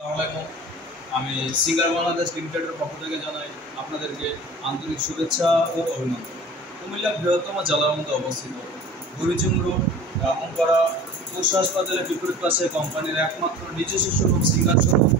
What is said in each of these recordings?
আসসালামু আলাইকুম। আমি সিঙ্গার বাংলাদেশ লিমিটেডের পক্ষ থেকে জানাই আপনাদেরকে আন্তরিক শুভেচ্ছা ও অভিনন্দন। কুমিল্লা বৃহত্তম জেলার মধ্যে অবস্থিত বুড়িচুং রোড, ব্রাহ্মণপাড়া, পোস্ট হাসপাতালের বিপরীত পাশে কোম্পানির একমাত্র নিজস্ব শোরুম সিঙ্গার শোরুম।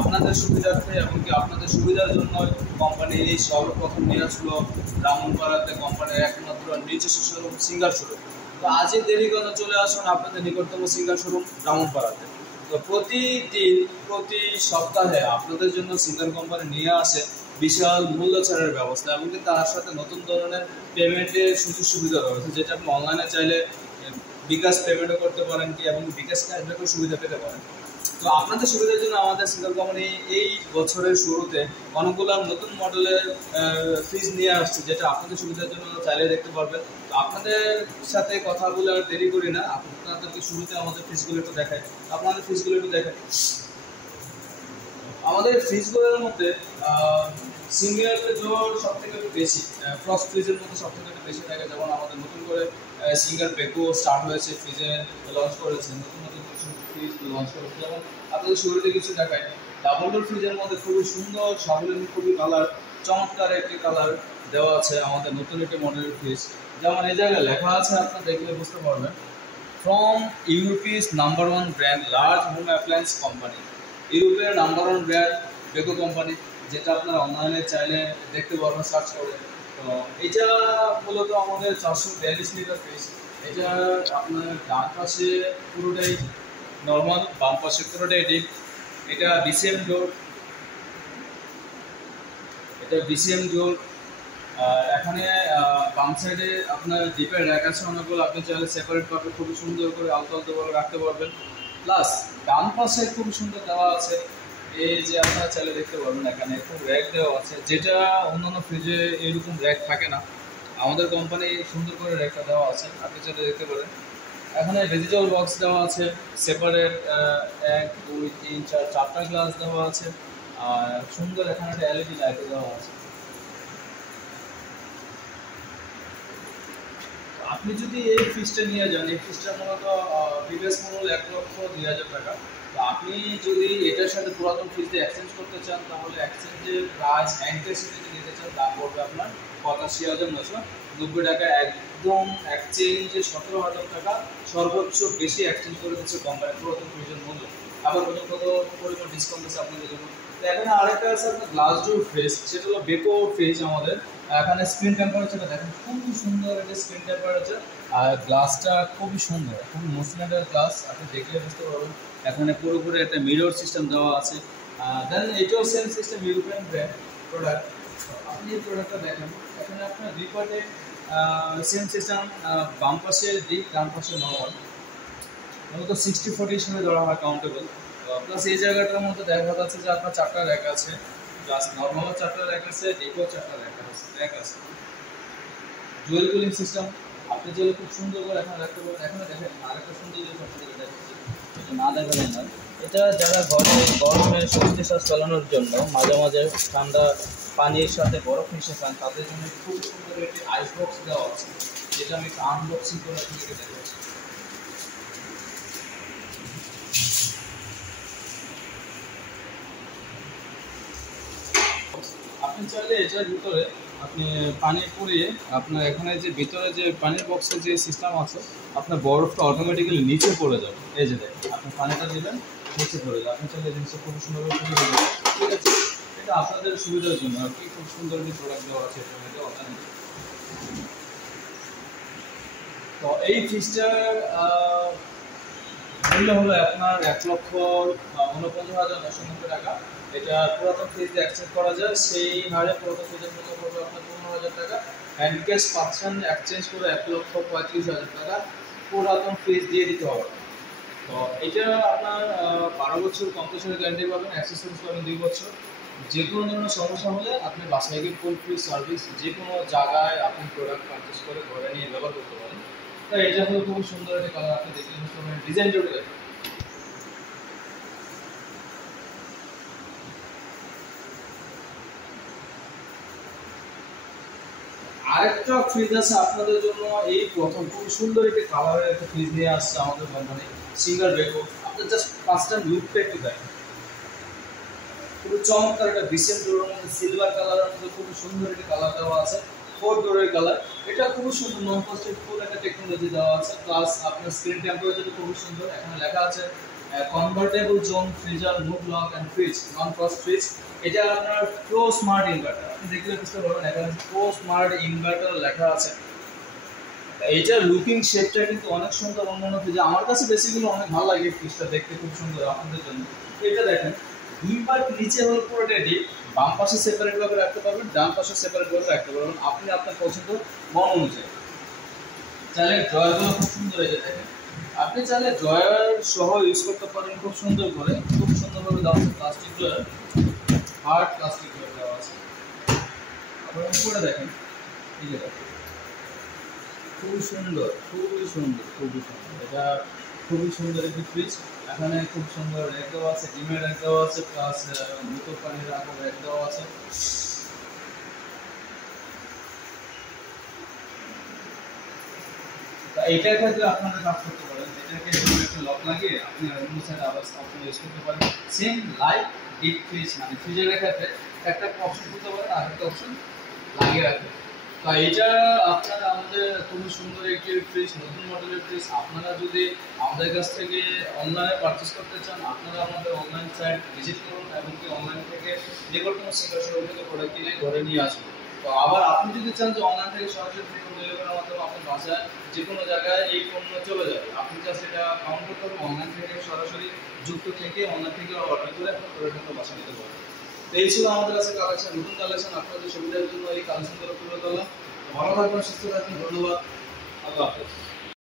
আপনাদের সুবিধার্থে এমনকি আপনাদের সুবিধার জন্য কোম্পানি এই সর্বপ্রথম নিয়ে আসলো ব্রাহ্মণপাড়াতে কোম্পানির একমাত্র নিজস্ব শোরুম সিঙ্গার শোরুম। তো আজই দেরি করে চলে আসুন আপনাদের নিকটতম সিঙ্গার শোরুম ব্রাহ্মণপাড়াতে। তো প্রতিদিন প্রতি সপ্তাহে আপনাদের জন্য সিঙ্গার কোম্পানি নিয়ে আসে বিশাল মূল্য ছাড়ের ব্যবস্থা, এমনকি তার সাথে নতুন ধরনের পেমেন্টের সুযোগ সুবিধা রয়েছে, যেটা আপনি অনলাইনে চাইলে বিকাশ পেমেন্টও করতে পারেন কি এবং বিকাশ ক্যাশব্যাকও সুবিধা পেতে পারেন। তো আপনাদের সুবিধার জন্য আমাদের সিঙ্গার কোম্পানি এই বছরের শুরুতে অনেকগুলো নতুন মডেলের ফ্রিজ নিয়ে আসছে, যেটা আপনাদের সুবিধার জন্য চাইলে দেখতে পারবেন। তো আপনাদের সাথে কথা বলে আর দেরি করি না, আপনাদেরকে শুরুতে আমাদের ফ্রিজগুলো একটু দেখাই। আপনাদের ফ্রিজগুলো একটু দেখেন। আমাদের ফ্রিজগুলোর মধ্যে সিঙ্গেল ডোর সব থেকে একটু বেশি, ফ্রস্ট ফ্রিজের মধ্যে সব থেকে একটু বেশি থাকে। যেমন আমাদের নতুন করে সিঙ্গার বেকো স্টার্ট হয়েছে, ফ্রিজে লঞ্চ করেছে, নতুন নতুন কিছু ফ্রিজ লঞ্চ করেছে। যেমন আপনাদের শুরুতে কিছু দেখায়, ডাবল ডোর ফ্রিজের মধ্যে খুবই সুন্দর সাবলীল খুবই কালার, চমৎকার একটি কালার দেওয়া আছে আমাদের নতুন একটি মডেলের ফ্রিজ। যেমন এই জায়গায় লেখা আছে, আপনারা দেখলে বুঝতে পারবেন, from Europe's number one brand large home appliance company. ইউরোপের number one brand Beko company, যেটা আপনারা অনলাইনে চাইলে দেখতে পারবেন সার্চ করে। তো এটা মূলত আমাদের 442 লিটার ফ্রিজ। এটা আপনার ডান পাশে পুরোটাই নর্মাল, বাম পাশে পুরোটাই ডিপ। এটা বিসিএম ডোর, এটা বিসিএম ডোর। এখানে বাম সাইডে আপনার ডিপের র্যাক আছে অনেকগুলো, আপনি চাইলে সেপারেট ভাবে খুবই সুন্দর করে আলতো আলতো করে রাখতে পারবেন। প্লাস ডান পাশে খুব সুন্দর দেওয়া আছে, এই যে আপনারা চাইলে দেখতে পারবেন এখানে খুব র্যাক দেওয়া আছে, যেটা অন্যান্য ফ্রিজে এরকম র্যাক থাকে না। আমাদের কোম্পানি সুন্দর করে র্যাকটা দেওয়া আছে, আপনি চাইলে দেখতে পারেন। এখানে ভেজিটেবল বক্স দেওয়া আছে, সেপারেট 1 2 3 4 চারটা গ্লাস দেওয়া আছে, আর সুন্দর এখানে একটা এলইডি লাইট দেওয়া আছে। আপনি যদি এই ফ্রিজটা নিয়ে যান, এই ফ্রিজটা মূলত প্রিভিয়াস মূল্য 1,02,000 টাকা। তো আপনি যদি এটার সাথে পুরাতন ফ্রিজটা এক্সচেঞ্জ করতে চান, তাহলে এক্সচেঞ্জের প্রাইস এনকেসি যদি নিতে চান, তা পড়বে আপনার 85,990 টাকা। একদম এক্সচেঞ্জে 17,000 টাকা সর্বোচ্চ বেশি এক্সচেঞ্জ করে দিচ্ছে কোম্পানি পুরাতন ফ্রিজের মূল্য। আবার কত পরিমাণ ডিসকাউন্ট আছে আপনাদের জন্য। তো এখানে আরেকটা আছে আপনার গ্লাস ডোর ফ্রিজ, সেটা হলো বেকো ফ্রিজ আমাদের। এখানে স্ক্রিন টেম্পারেচারটা দেখেন, খুবই সুন্দর একটা স্ক্রিন টেম্পারেচার, আর গ্লাসটা খুবই সুন্দর, খুবই মসৃণের গ্লাস, আপনি দেখলে বুঝতে পারবেন। এখানে পুরোপুরি একটা মিরর সিস্টেম দেওয়া আছে। দেন এটাও same system, European brand product. আপনি এই প্রোডাক্টটা দেখেন, এখানে আপনার দুই পার্টে সেম সিস্টেম, বাম পাশে দিক, ডান পাশে নর্মাল। মূলত 60-40 হিসেবে ধরা হয় কাউন্টেবল। প্লাস এই জায়গাটার মধ্যে দেখা যাচ্ছে যে আপনার 4টা র্যাক আছে, প্লাস নর্মালও 4টা র্যাক আছে, ডিপও 4টা র্যাক আছে। ডুয়েল কুলিং সিস্টেম, আপনি চাইলে খুব সুন্দর করে এখানে রাখতে পারেন। এখানে দেখেন আরেকটা সুন্দর জিনিস আপনাদের দেখাচ্ছি, এটা না দেখাবেন না। এটা যারা গরমে স্বস্তি শ্বাস চালানোর জন্য মাঝে মাঝে ঠান্ডা পানির সাথে বরফ মিশে খান, তাদের জন্য খুব সুন্দর একটি আইস বক্স দেওয়া আছে, যেটা আমি একটু আনবক্সিং করে আপনাদেরকে দেখাচ্ছি। আপনি চাইলে এটার ভিতরে আপনি পানি পুড়িয়ে আপনার এখানে যে ভিতরে যে পানির বক্সের যে সিস্টেম আছে, আপনার বরফটা অটোমেটিক্যালি নিচে পড়ে যাবে। এই যে দেখেন, আপনি পানিটা দিবেন, নিচে পড়ে যাবে। আপনি চাইলে জিনিসটা খুব সুন্দরভাবে সুবিধা দেবেন, ঠিক আছে? এটা আপনাদের সুবিধার জন্য আর কি, খুব সুন্দর একটি প্রোডাক্ট দেওয়া আছে এটার মধ্যে অর্গানিক। তো এই ফ্রিজটার মূল্য হলো আপনার 1,49,990 টাকা। এটা পুরাতন ফ্রিজ এক্সচেঞ্জ করা যায়, সেই হারে পুরাতন ফ্রিজের মূল্য পড়বে আপনার 15,000 টাকা। হ্যান্ড ক্যাশ পাচ্ছেন এক্সচেঞ্জ করে 1,35,000 টাকা পুরাতন ফ্রিজ দিয়ে দিতে হবে। তো এটা আপনার 12 বছর কম্প্রেসরের গ্যারান্টি পাবেন, অ্যাক্সেসরিজ পাবেন 2 বছর। যে কোনো ধরনের সমস্যা হলে আপনি বাসায় গিয়ে ফুল ফ্রি সার্ভিস, যে কোনো জায়গায় আপনি প্রোডাক্ট পারচেস করে ঘরে নিয়ে ব্যবহার করতে পারেন। তো এটা হলো খুব সুন্দর একটা কালার, আপনি দেখলে বুঝতে পারবেন। ডিজাইনটা দেখুন, আরেকটা ফ্রিজ আছে আপনাদের জন্য, এই প্রথম খুব সুন্দর একটা কালারের একটা ফ্রিজ নিয়ে আসছে আমাদের কোম্পানি সিঙ্গার বেকো। আপনি জাস্ট ফার্স্ট টাইম লুকটা একটু দেখেন, খুবই চমৎকার একটা বিসেল ডোরের মধ্যে সিলভার কালারের মধ্যে খুব সুন্দর একটা কালার দেওয়া আছে, 4 ডোরের কালার। এটা খুব সুন্দর নন ফ্রস্টেড ফুল একটা টেকনোলজি দেওয়া আছে, প্লাস আপনার স্ক্রিন টেম্পারেচার খুব সুন্দর। এখানে লেখা আছে convertible zone freezer mode lock and freeze non frost freeze. এটা আপনার প্রো স্মার্ট ইনভার্টার, আপনি দেখলে বুঝতে পারবেন এখানে প্রো স্মার্ট ইনভার্টার লেখা আছে। এইটার লুকিং শেপটা কিন্তু অনেক সুন্দর, অন্যান্য ফ্রিজ আমার কাছে বেসিক্যালি অনেক ভালো লাগে, ফ্রিজটা দেখতে খুব সুন্দর আপনাদের জন্য। এটা দেখেন দুই পার্ট নিচে হল পুরোটা ডিপ, বাম পাশে সেপারেট ভাবে রাখতে পারবেন, ডান পাশে সেপারেট ভাবে রাখতে পারবেন, আপনি আপনার পছন্দ মন অনুযায়ী। চাইলে ড্রয়ারগুলো খুব সুন্দর, এই যে দেখেন আপনি চাইলে ড্রয়ার সহ ইউজ করতে পারেন খুব সুন্দর করে, খুব সুন্দরভাবে দেওয়া আছে plastic drawer, hard plastic drawer দেওয়া আছে। আবার উপরে দেখেন এই যে দেখেন খুবই সুন্দর, খুবই সুন্দর, খুবই সুন্দর। এটা খুবই সুন্দর একটি ফ্রিজ। এখানে খুব সুন্দর র্যাক দেওয়া আছে, ডিমের র্যাক দেওয়া আছে, প্লাস বোতল পানির রাখার র্যাক দেওয়া আছে। এইটার ক্ষেত্রে আপনারা কাজ করতে পারেন, এটাকে একটা লক লাগিয়ে আপনি অন্য সাইডে আবার অপশন ইউজ করতে পারেন। সেম লাইক ডিপ ফ্রিজ, মানে ফ্রিজের ক্ষেত্রে একটা অপশন করতে পারেন আর একটা অপশন লাগিয়ে রাখবেন। তো এটা আপনারা আমাদের খুবই সুন্দর একটি ফ্রিজ, নতুন মডেলের ফ্রিজ। আপনারা যদি আমাদের কাছ থেকে অনলাইনে পারচেস করতে চান, আপনারা আমাদের অনলাইন সাইট ভিজিট করুন এবং কি অনলাইন থেকে যে কোনো সিঙ্গেল শোরুম থেকে প্রোডাক্ট কিনে ঘরে নিয়ে আসুন। তো আবার আপনি যদি চান যে অনলাইন থেকে সরাসরি ফ্রি হোম ডেলিভারির মাধ্যমে আপনার বাসায় যে কোনো জায়গায় এই পণ্য চলে যাবে, আপনি জাস্ট এটা কাউন্ট করতে হবে, অনলাইন থেকে সরাসরি যুক্ত থেকে অনলাইন থেকে অর্ডার করে আপনার প্রোডাক্ট বাসা নিতে পারবেন। তো এই ছিল আমাদের কাছে কালেকশন, নতুন কালেকশন। আপনাদের সুবিধার জন্য এই কালেকশনগুলো তুলে ধরলাম। ভালো থাকবেন, সুস্থ থাকবেন, ধন্যবাদ, আল্লাহ হাফেজ।